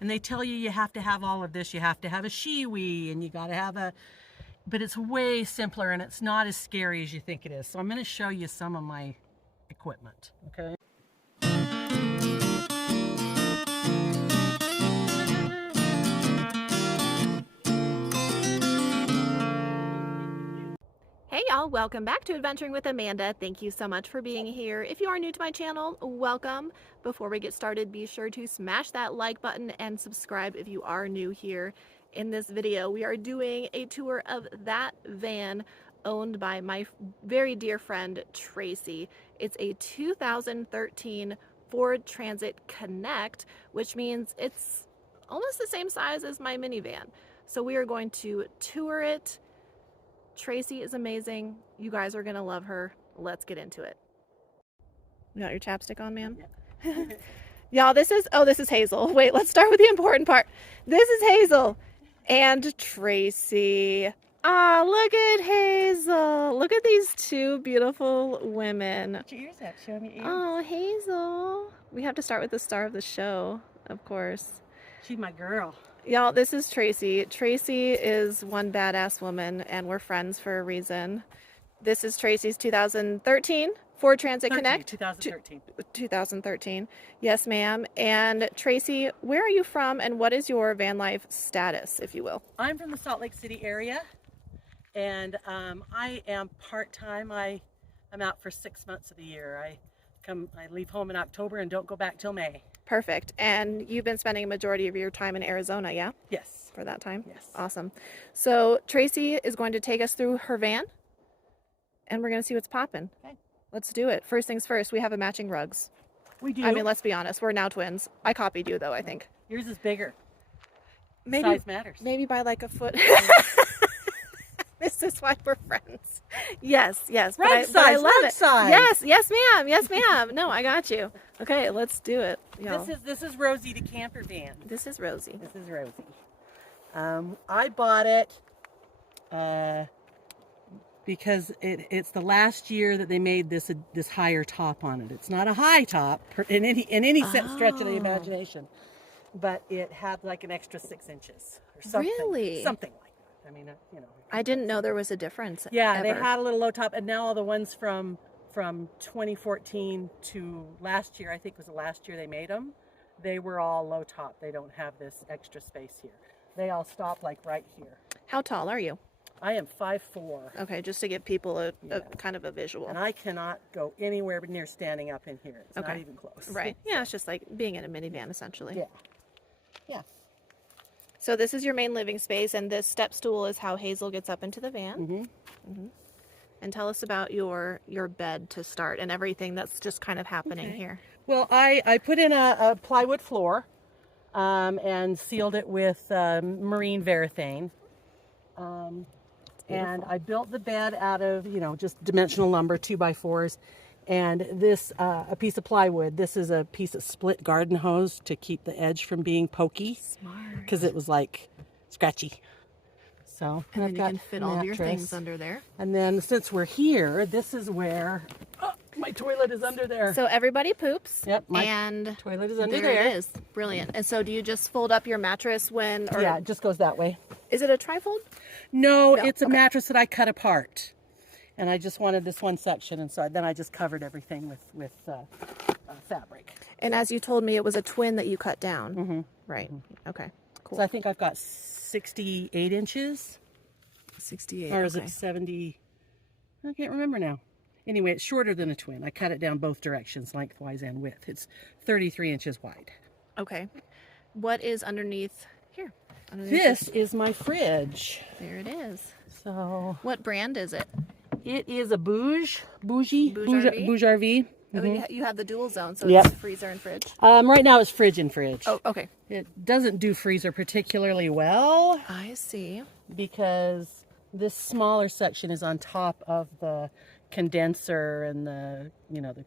And they tell you have to have all of this. You have to have a shiwi, and you got to have a, but it's way simpler, and it's not as scary as you think it is. So I'm going to show you some of my equipment, okay? Hey y'all, welcome back to Adventuring with Amanda. Thank you so much for being here. If you are new to my channel, welcome. Before we get started, be sure to smash that like button and subscribe if you are new here. In this video, we are doing a tour of that van owned by my very dear friend, Tracy. It's a 2013 Ford Transit Connect, which means it's almost the same size as my minivan. So we are going to tour it. Tracy is amazing. You guys are gonna love her. Let's get into it. You got your chapstick on, ma'am? Yeah. Y'all, this is Hazel. Wait, let's start with the important part. This is Hazel and Tracy. Ah, look at Hazel. Look at these two beautiful women. Put your ears out. Show me your ears. Oh, Hazel. We have to start with the star of the show, of course. She's my girl. Y'all, this is Tracy. Tracy is one badass woman, and we're friends for a reason. This is Tracy's 2013 Ford Transit Connect. 2013. 2013. Yes, ma'am. And Tracy, where are you from, and what is your van life status, if you will? I'm from the Salt Lake City area, and I am part-time. I'm out for 6 months of the year. I leave home in October and don't go back till May. Perfect. And you've been spending a majority of your time in Arizona, yeah? Yes. For that time? Yes. Awesome. So Tracy is going to take us through her van, and we're going to see what's popping. Okay. Let's do it. First things first, we have a matching rugs. We do. I mean, let's be honest. We're now twins. I copied you, though, I think. Yours is bigger. Maybe, size matters. Maybe by like a foot. This is why we're friends. Yes, yes. But I love it. Size. Yes, ma'am. Yes, ma'am. No, I got you. Okay, let's do it. Y'all. This is Rosie, the camper van. This is Rosie. This is Rosie. I bought it because it's the last year that they made this higher top on it. It's not a high top in any stretch of the imagination, but it had like an extra 6 inches or something. Really? Something like that. I mean, you know. I didn't know there was a difference. Yeah, ever. they had a little low top, and now all the ones from 2014 to last year, I think was the last year they made them, they were all low top. They don't have this extra space here. They all stop like right here. How tall are you? I am 5'4". Okay, just to give people a kind of a visual. And I cannot go anywhere near standing up in here. It's not even close. Right. Yeah, it's just like being in a minivan, essentially. Yeah. Yeah. So this is your main living space, and this step stool is how Hazel gets up into the van. Mm-hmm. Mm-hmm. And tell us about your bed to start and everything that's just kind of happening here. Well, I put in a plywood floor and sealed it with marine varathane. And I built the bed out of, just dimensional lumber, 2x4s. And this, a piece of plywood. This is a piece of split garden hose to keep the edge from being pokey. Smart. Because it was like scratchy. So, and then you can fit all of your things under there. And then since we're here, this is where, my toilet is under there. So everybody poops. Yep, my toilet is under there. It is. Brilliant. And so do you just fold up your mattress when? Or, yeah, it just goes that way. Is it a trifold? No, it's a mattress that I cut apart. And I just wanted this one section, and so then I just covered everything with fabric. And as you told me, it was a twin that you cut down. Mm-hmm. Right. Mm-hmm. Okay. Cool. So I think I've got 68 inches. 68. Or is it 70? I can't remember now. Anyway, it's shorter than a twin. I cut it down both directions, lengthwise and width. It's 33 inches wide. Okay. What is underneath here? This is my fridge. There it is. So. What brand is it? It is a Bouge RV. Mm-hmm. You have the dual zone, so it's freezer and fridge. Right now it's fridge and fridge. Oh, okay. It doesn't do freezer particularly well. I see. Because this smaller section is on top of the condenser and the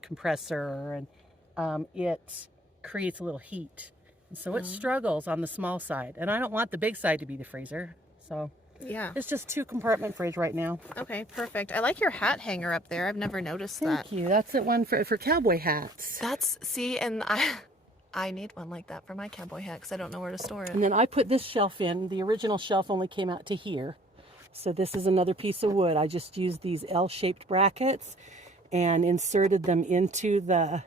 compressor, and it creates a little heat. And so it struggles on the small side, and I don't want the big side to be the freezer. So yeah, it's just 2-compartment fridge right now. Okay, perfect. I like your hat hanger up there. I've never noticed that. Thank you. That's the one for cowboy hats. And I need one like that for my cowboy hat because I don't know where to store it. And then I put this shelf in. The original shelf only came out to here. So this is another piece of wood. I just used these L-shaped brackets and inserted them into the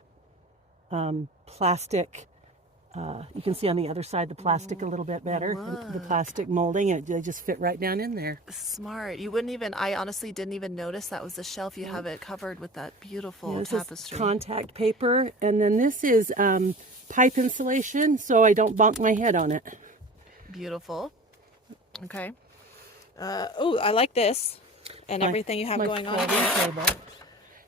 plastic. You can see on the other side the plastic a little bit better, the plastic molding, and they just fit right down in there. Smart. You wouldn't even, I honestly didn't even notice that was the shelf. You have it covered with that beautiful tapestry. Is contact paper, and then this is pipe insulation, so I don't bonk my head on it. Beautiful. Okay. Oh, I like this and everything you have going on here.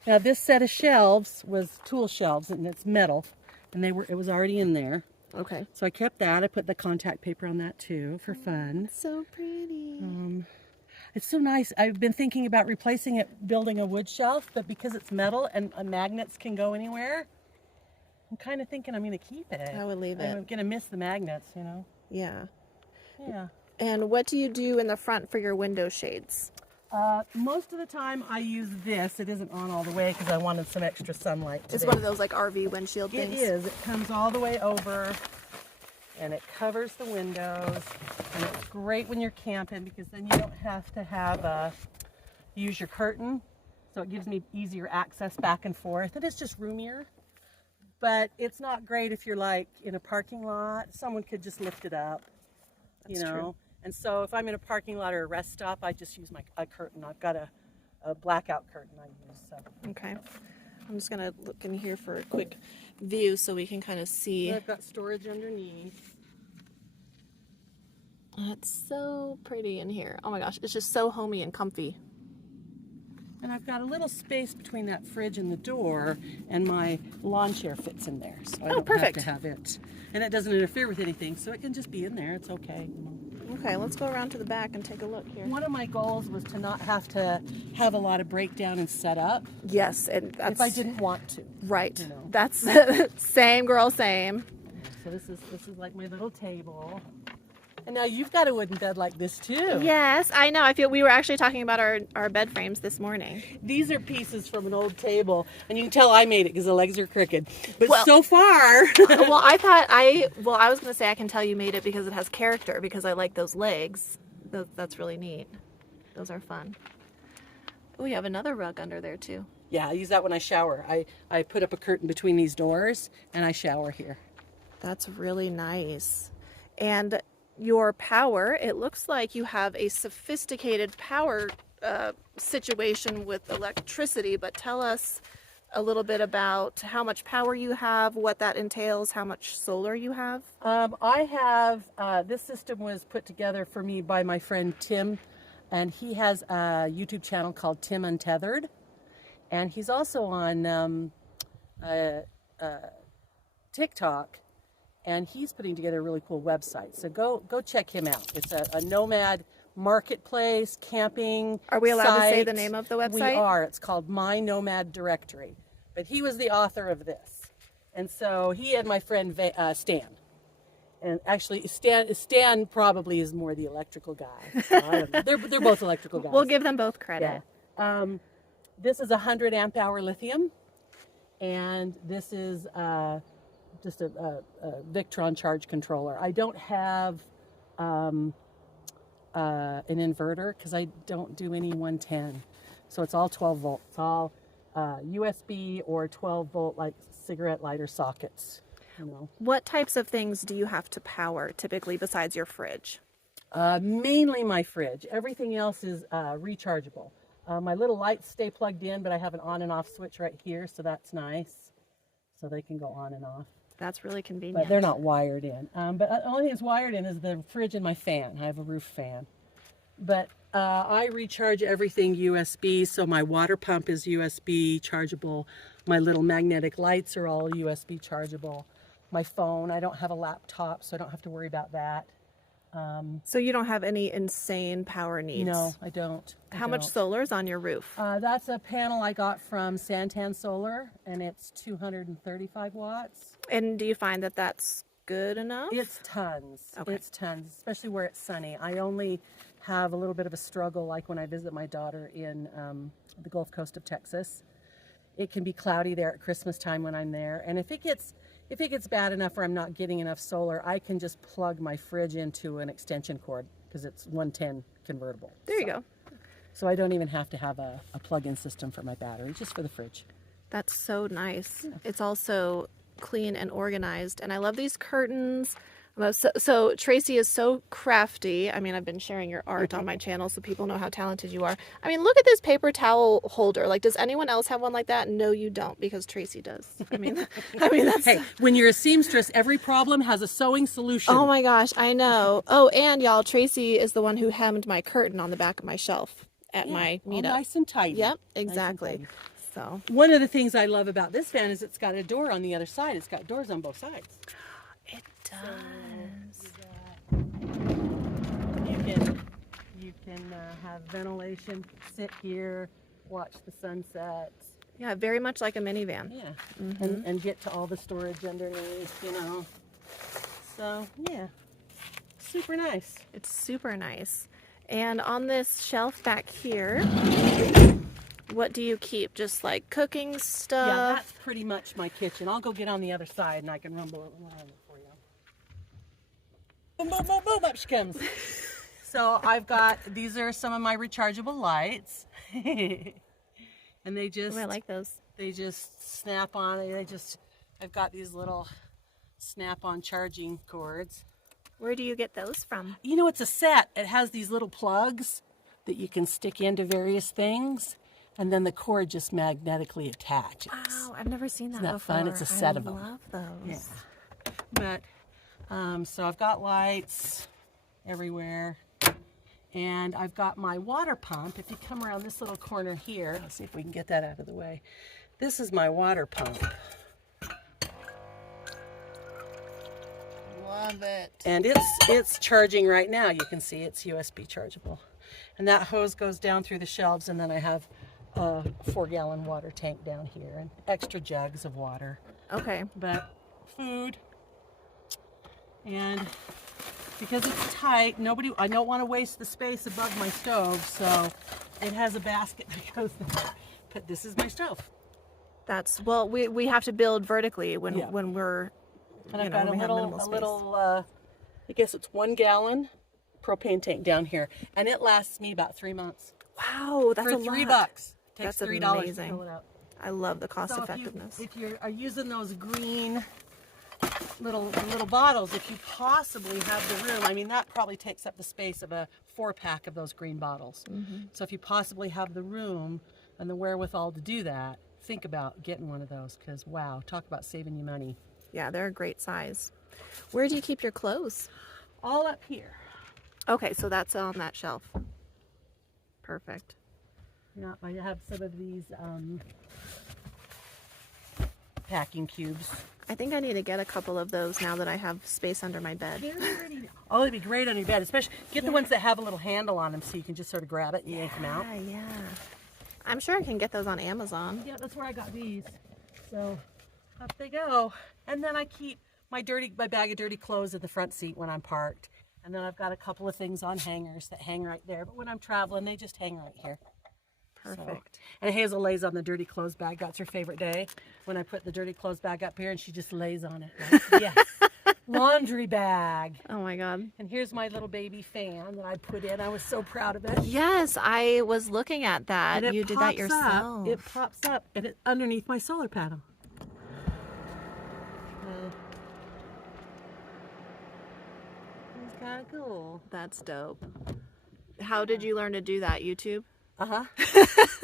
Now this set of shelves was tool shelves, and it's metal, and it was already in there. Okay. So I kept that. I put the contact paper on that too for fun. So pretty. It's so nice. I've been thinking about replacing it, building a wood shelf, but because it's metal and magnets can go anywhere, I'm kind of thinking I'm going to keep it. I would leave it. I'm going to miss the magnets, you know. Yeah. Yeah. And what do you do in the front for your window shades? Most of the time I use this. It isn't on all the way because I wanted some extra sunlight today. It's one of those like RV windshield things? It is. It comes all the way over and it covers the windows. And it's great when you're camping because then you don't have to use your curtain. So it gives me easier access back and forth. It is just roomier. But it's not great if you're like in a parking lot. Someone could just lift it up, you know. True. And so if I'm in a parking lot or a rest stop, I just use a curtain. I've got a blackout curtain I use. So. Okay. I'm just going to look in here for a quick view so we can kind of see. I've got storage underneath. It's so pretty in here. Oh my gosh, it's just so homey and comfy. And I've got a little space between that fridge and the door, and my lawn chair fits in there. So I don't have to have it. And it doesn't interfere with anything, so it can just be in there. It's okay. Okay, let's go around to the back and take a look here. One of my goals was to not have to have a lot of breakdown and setup. Yes, and that's, if I didn't want to. Right. You know. That's same girl, same. So this is like my little table. And now you've got a wooden bed like this too. Yes, I know. I feel we were actually talking about our bed frames this morning. These are pieces from an old table, and you can tell I made it because the legs are crooked. But so far, well, I was going to say I can tell you made it because it has character because I like those legs. That's really neat. Those are fun. Oh, we have another rug under there too. Yeah, I use that when I shower. I put up a curtain between these doors, and I shower here. That's really nice. And your power, it looks like you have a sophisticated power situation with electricity, but tell us a little bit about how much power you have, what that entails, how much solar you have. I have, this system was put together for me by my friend Tim, and he has a YouTube channel called Tim Untethered, and he's also on TikTok. And he's putting together a really cool website. So go check him out. It's a nomad marketplace, camping Are we allowed site. to say the name of the website? We are. It's called My Nomad Directory. But he was the author of this. And so he and my friend Stan. And actually, Stan probably is more the electrical guy. I don't know. They're both electrical guys. We'll give them both credit. Yeah. This is 100 amp hour lithium. And this is just a Victron charge controller. I don't have an inverter because I don't do any 110. So it's all 12 volt. It's all USB or 12 volt like cigarette lighter sockets. You know. What types of things do you have to power typically besides your fridge? Mainly my fridge. Everything else is rechargeable. My little lights stay plugged in, but I have an on and off switch right here, so that's nice. So they can go on and off. That's really convenient. But they're not wired in. But the only thing that's wired in is the fridge and my fan. I have a roof fan. But I recharge everything USB, so my water pump is USB chargeable. My little magnetic lights are all USB chargeable. My phone, I don't have a laptop, so I don't have to worry about that. So you don't have any insane power needs? No, I don't. How much solar is on your roof? That's a panel I got from Santan Solar, and it's 235 watts. And do you find that that's good enough? It's tons. Okay. It's tons, especially where it's sunny. I only have a little bit of a struggle like when I visit my daughter in the Gulf Coast of Texas. It can be cloudy there at Christmas time when I'm there, and if it gets if it gets bad enough where I'm not getting enough solar, I can just plug my fridge into an extension cord because it's 110 convertible. There you go. So I don't even have to have a plug-in system for my battery, just for the fridge. That's so nice. Yeah. It's also clean and organized. And I love these curtains. So Tracy is so crafty. I mean, I've been sharing your art on my channel so people know how talented you are. I mean, look at this paper towel holder. Like, does anyone else have one like that? No, you don't, because Tracy does. I mean that's... Hey, when you're a seamstress, every problem has a sewing solution. Oh my gosh, I know. Oh, and y'all, Tracy is the one who hemmed my curtain on the back of my shelf at my meetup. All nice and tidy. Yep, exactly. Nice and tidy. So one of the things I love about this van is it's got a door on the other side. It's got doors on both sides. it does. You can have ventilation, sit here, watch the sunset. Yeah, very much like a minivan. Yeah, and get to all the storage underneath, you know. So yeah, super nice. It's super nice. And on this shelf back here, what do you keep? Just like cooking stuff? Yeah, that's pretty much my kitchen. I'll go get on the other side and I can rumble it around for you. Boom, boom, boom, boom, up she comes. So I've got, these are some of my rechargeable lights. And they just, I like those. They just snap on. I've got these little snap-on charging cords. Where do you get those from? You know, it's a set. It has these little plugs that you can stick into various things, and then the cord just magnetically attaches. Wow, I've never seen that Isn't that before. fun? It's a set of them. I love those. Yeah. But, so I've got lights everywhere. And I've got my water pump. If you come around this little corner here, let's see if we can get that out of the way. This is my water pump. Love it. And it's charging right now. You can see it's USB chargeable. And that hose goes down through the shelves, and then I have a 4-gallon water tank down here and extra jugs of water. Okay. But food, and because it's tight, I don't want to waste the space above my stove, so it has a basket that goes there. But this is my stove. Well, we have to build vertically when we're, and I've got a little I guess it's 1 gallon propane tank down here, and it lasts me about 3 months. Wow, that's for a $3. lot. Takes That's $3 amazing. to fill it up. I love the cost So effectiveness. if you are using those green little bottles, if you possibly have the room, I mean, that probably takes up the space of a 4-pack of those green bottles. So if you possibly have the room and the wherewithal to do that, think about getting one of those, because wow, talk about saving you money. Yeah, they're a great size. Where do you keep your clothes? All up here. Okay, so that's on that shelf. Perfect. Yeah, I have some of these packing cubes. I think I need to get a couple of those now that I have space under my bed. Oh, it'd be great on your bed, especially get the ones that have a little handle on them so you can just sort of grab it and yank them out. Yeah. I'm sure I can get those on Amazon. Yeah, that's where I got these. So up they go. And then I keep my bag of dirty clothes at the front seat when I'm parked. And then I've got a couple of things on hangers that hang right there. But when I'm traveling, they just hang right here. Perfect. So, and Hazel lays on the dirty clothes bag. That's her favorite day, when I put the dirty clothes bag up here and she just lays on it. Like, yes, laundry bag. Oh my God. And here's my little baby fan that I put in. I was so proud of it. Yes, I was looking at that. And you did that yourself. It pops up and it's underneath my solar panel. It's kind of cool. That's dope. How did you learn to do that? YouTube?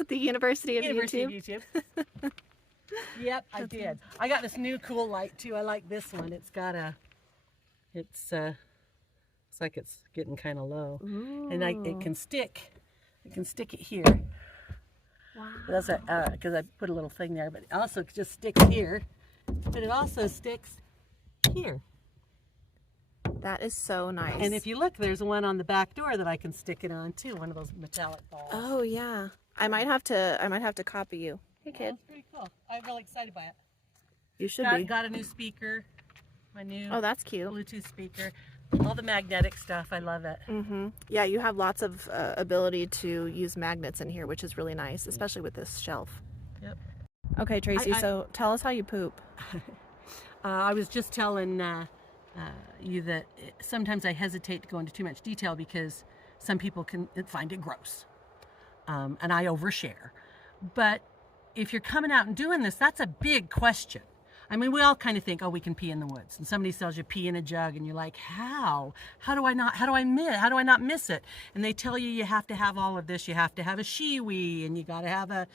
The University of YouTube? Yep, I did. I got this new cool light too. I like this one. It's got it's like it's getting kind of low. Ooh. And it can stick it here. Wow. That's because I put a little thing there, but it also just sticks here. But it also sticks here. That is so nice. And if you look, there's one on the back door that I can stick it on too. One of those metallic balls. Oh yeah. I might have to copy you. Hey kid. That's pretty cool. I'm really excited by it. You should be. Got a new speaker. My new that's cute. Bluetooth speaker. All the magnetic stuff. I love it. Yeah, you have lots of ability to use magnets in here, which is really nice, especially with this shelf. Yep. Okay, Tracy, so tell us how you poop. I was just telling you that sometimes I hesitate to go into too much detail because some people can find it gross, and I overshare. But if you're coming out and doing this, that's a big question. I mean, we all kind of think, oh, we can pee in the woods, and somebody sells you pee in a jug, and you're like, how? How do I not miss it? And they tell you you have to have all of this. You have to have a shiwi, and you got to have a.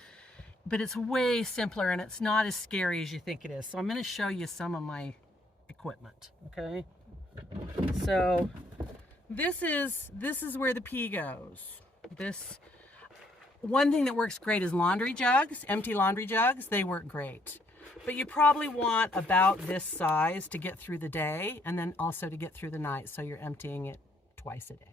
But it's way simpler, and it's not as scary as you think it is. So I'm going to show you some of my equipment. Okay. So this is where the pee goes. This one thing that works great is laundry jugs, empty laundry jugs. They work great. But you probably want about this size to get through the day and then also to get through the night, so you're emptying it twice a day.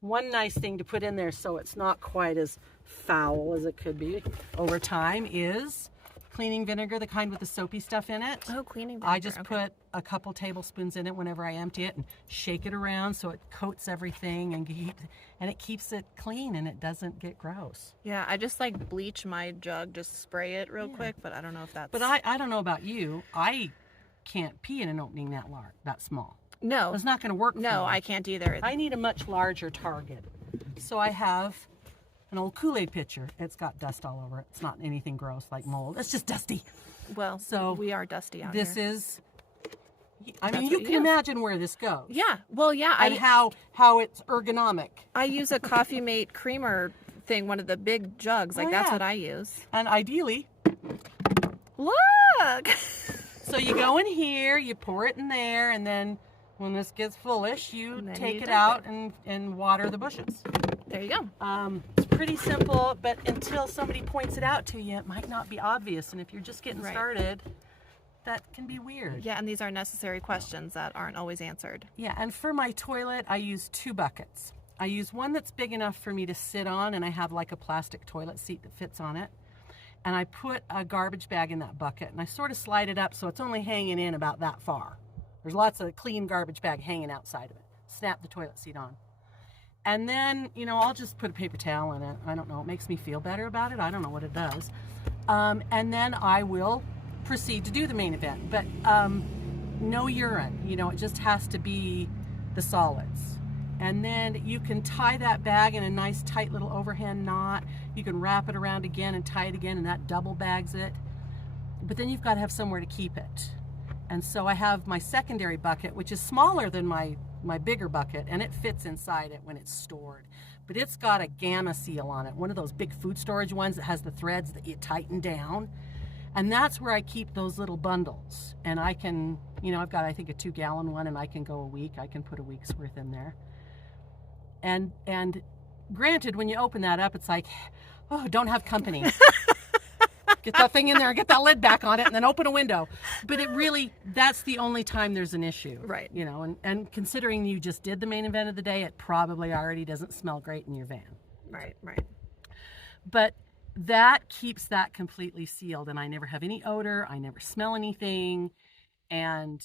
One nice thing to put in there so it's not quite as foul as it could be over time is cleaning vinegar, the kind with the soapy stuff in it. Oh, cleaning vinegar. I just put a couple tablespoons in it whenever I empty it and shake it around so it coats everything and it keeps it clean and it doesn't get gross. Yeah, I just like bleach my jug, just spray it real quick, but I don't know if that's... But I don't know about you. I can't pee in an opening that small. No. It's not going to work for me. No, I can't either. I need a much larger target. So I have an old Kool-Aid pitcher. It's got dust all over it. It's not anything gross like mold. It's just dusty. Well, so we are dusty out this here. Is, I mean, you can imagine where this goes. Yeah. Well, yeah. And how it's ergonomic. I use a Coffee Mate creamer thing, one of the big jugs. Like, that's what I use. And ideally... Look! So you go in here, you pour it in there, and then when this gets fullish, you take it out and water the bushes. There you go. It's pretty simple, but until somebody points it out to you, it might not be obvious. And if you're just getting started, that can be weird. Yeah, and these are necessary questions that aren't always answered. Yeah, and for my toilet, I use 2 buckets. I use one that's big enough for me to sit on, and I have like a plastic toilet seat that fits on it. And I put a garbage bag in that bucket, and I sort of slide it up so it's only hanging in about that far. There's lots of clean garbage bag hanging outside of it. Snap the toilet seat on. And then, I'll just put a paper towel in it. I don't know. It makes me feel better about it. I don't know what it does. And then I will proceed to do the main event. But no urine. It just has to be the solids. And then you can tie that bag in a nice tight little overhand knot. You can wrap it around again and tie it again, and that double bags it. But then you've got to have somewhere to keep it. And so I have my secondary bucket, which is smaller than my bigger bucket, and it fits inside it when it's stored. But it's got a gamma seal on it, one of those big food storage ones that has the threads that you tighten down. And that's where I keep those little bundles. And I can, I've got, I think, a 2-gallon one, and I can go a week. I can put a week's worth in there. And granted, when you open that up, it's like, oh, don't have company. Get that thing in there, get that lid back on it, and then open a window. But it really, that's the only time there's an issue. Right. And considering you just did the main event of the day, it probably already doesn't smell great in your van. Right. But that keeps that completely sealed, and I never have any odor, I never smell anything, and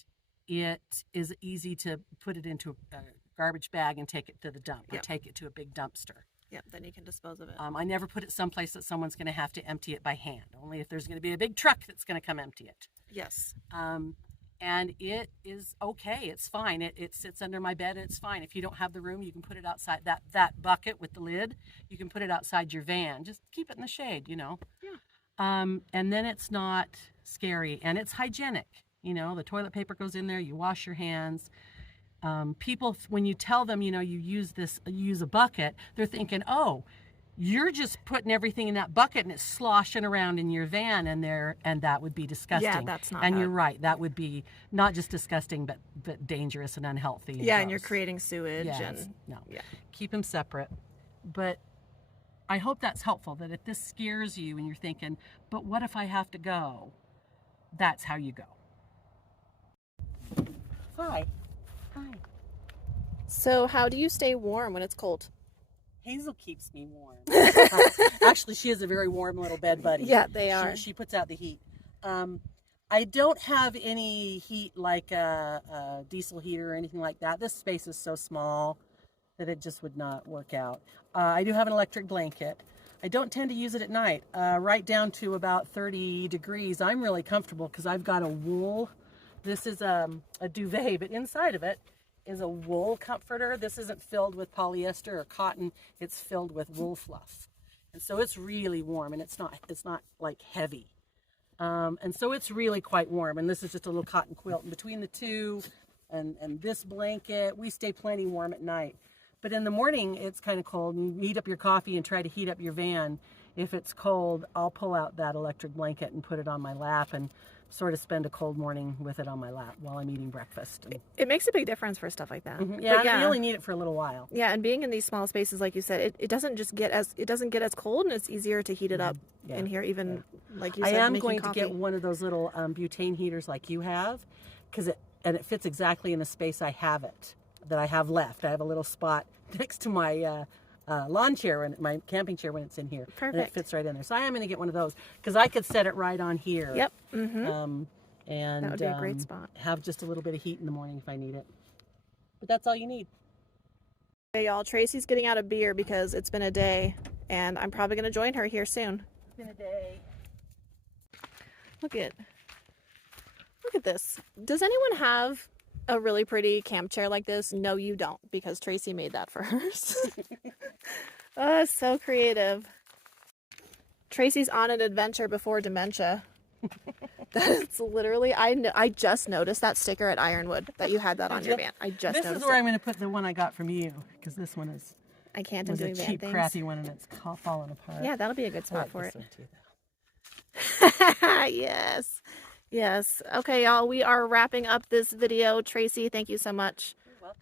it is easy to put it into a garbage bag and take it to the dump, or take it to a big dumpster. Yep, then you can dispose of it. I never put it someplace that someone's going to have to empty it by hand, only if there's going to be a big truck that's going to come empty it. Yes. And it is okay. It's fine. It sits under my bed, and it's fine. If you don't have the room, you can put it outside. That bucket with the lid, you can put it outside your van. Just keep it in the shade, Yeah. And then it's not scary, and it's hygienic. The toilet paper goes in there. You wash your hands. People, when you tell them, you use a bucket, they're thinking, oh, you're just putting everything in that bucket and it's sloshing around in your van, and that would be disgusting. Yeah, that's not. And you're right, that would be not just disgusting, but dangerous and unhealthy. And and you're creating sewage. Yes, keep them separate. But I hope that's helpful. That if this scares you and you're thinking, but what if I have to go? That's how you go. Hi. So how do you stay warm when it's cold? Hazel keeps me warm. Actually, she is a very warm little bed buddy. Yeah, they are. She puts out the heat. I don't have any heat like a diesel heater or anything like that. This space is so small that it just would not work out. I do have an electric blanket. I don't tend to use it at night. Right down to about 30 degrees, I'm really comfortable because I've got a wool. This is a duvet, but inside of it is a wool comforter. This isn't filled with polyester or cotton. It's filled with wool fluff. And so it's really warm, and it's not like heavy. And so it's really quite warm. And this is just a little cotton quilt. And between the two and this blanket, we stay plenty warm at night. But in the morning, it's kind of cold. And you heat up your coffee and try to heat up your van. If it's cold, I'll pull out that electric blanket and put it on my lap and sort of spend a cold morning with it on my lap while I'm eating breakfast. And, It makes a big difference for stuff like that. yeah, you only need it for a little while. Yeah, and being in these small spaces, like you said, it doesn't get as cold, and it's easier to heat it up in here. Even like you said, I am making going coffee. to get one of those little butane heaters like you have, because it fits exactly in the space I have it that I have left. I have a little spot next to my lawn chair and my camping chair when it's in here. Perfect. And it fits right in there. So I am going to get one of those because I could set it right on here. Yep. And That would be a great spot. Have just a little bit of heat in the morning if I need it. But that's all you need. Hey y'all, Tracy's getting out a beer because it's been a day, and I'm probably going to join her here soon. It's been a day. Look at this. Does anyone have a really pretty camp chair like this? No, you don't, because Tracy made that for hers. Oh, so creative. Tracy's on an adventure before dementia. That's literally, I just noticed that sticker at Ironwood that you had that on your van. I just noticed. This is where I'm going to put the one I got from you, because this one is I can't was do a van cheap, things. crappy one, and it's falling apart. Yeah, that'll be a good I spot like for this it. one too, though. Yes. Yes. Okay, y'all, we are wrapping up this video. Tracy, thank you so much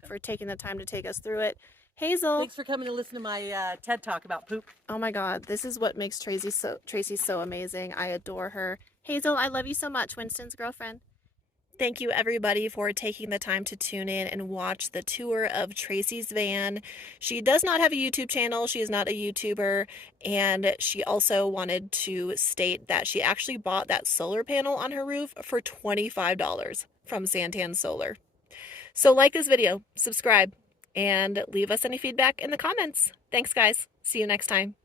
for taking the time to take us through it. Hazel. Thanks for coming to listen to my TED Talk about poop. Oh my God, this is what makes Tracy so amazing. I adore her. Hazel, I love you so much, Winston's girlfriend. Thank you everybody for taking the time to tune in and watch the tour of Tracy's van. She does not have a YouTube channel. She is not a YouTuber. And she also wanted to state that she actually bought that solar panel on her roof for $25 from Santan Solar. So like this video, subscribe, and leave us any feedback in the comments. Thanks guys. See you next time.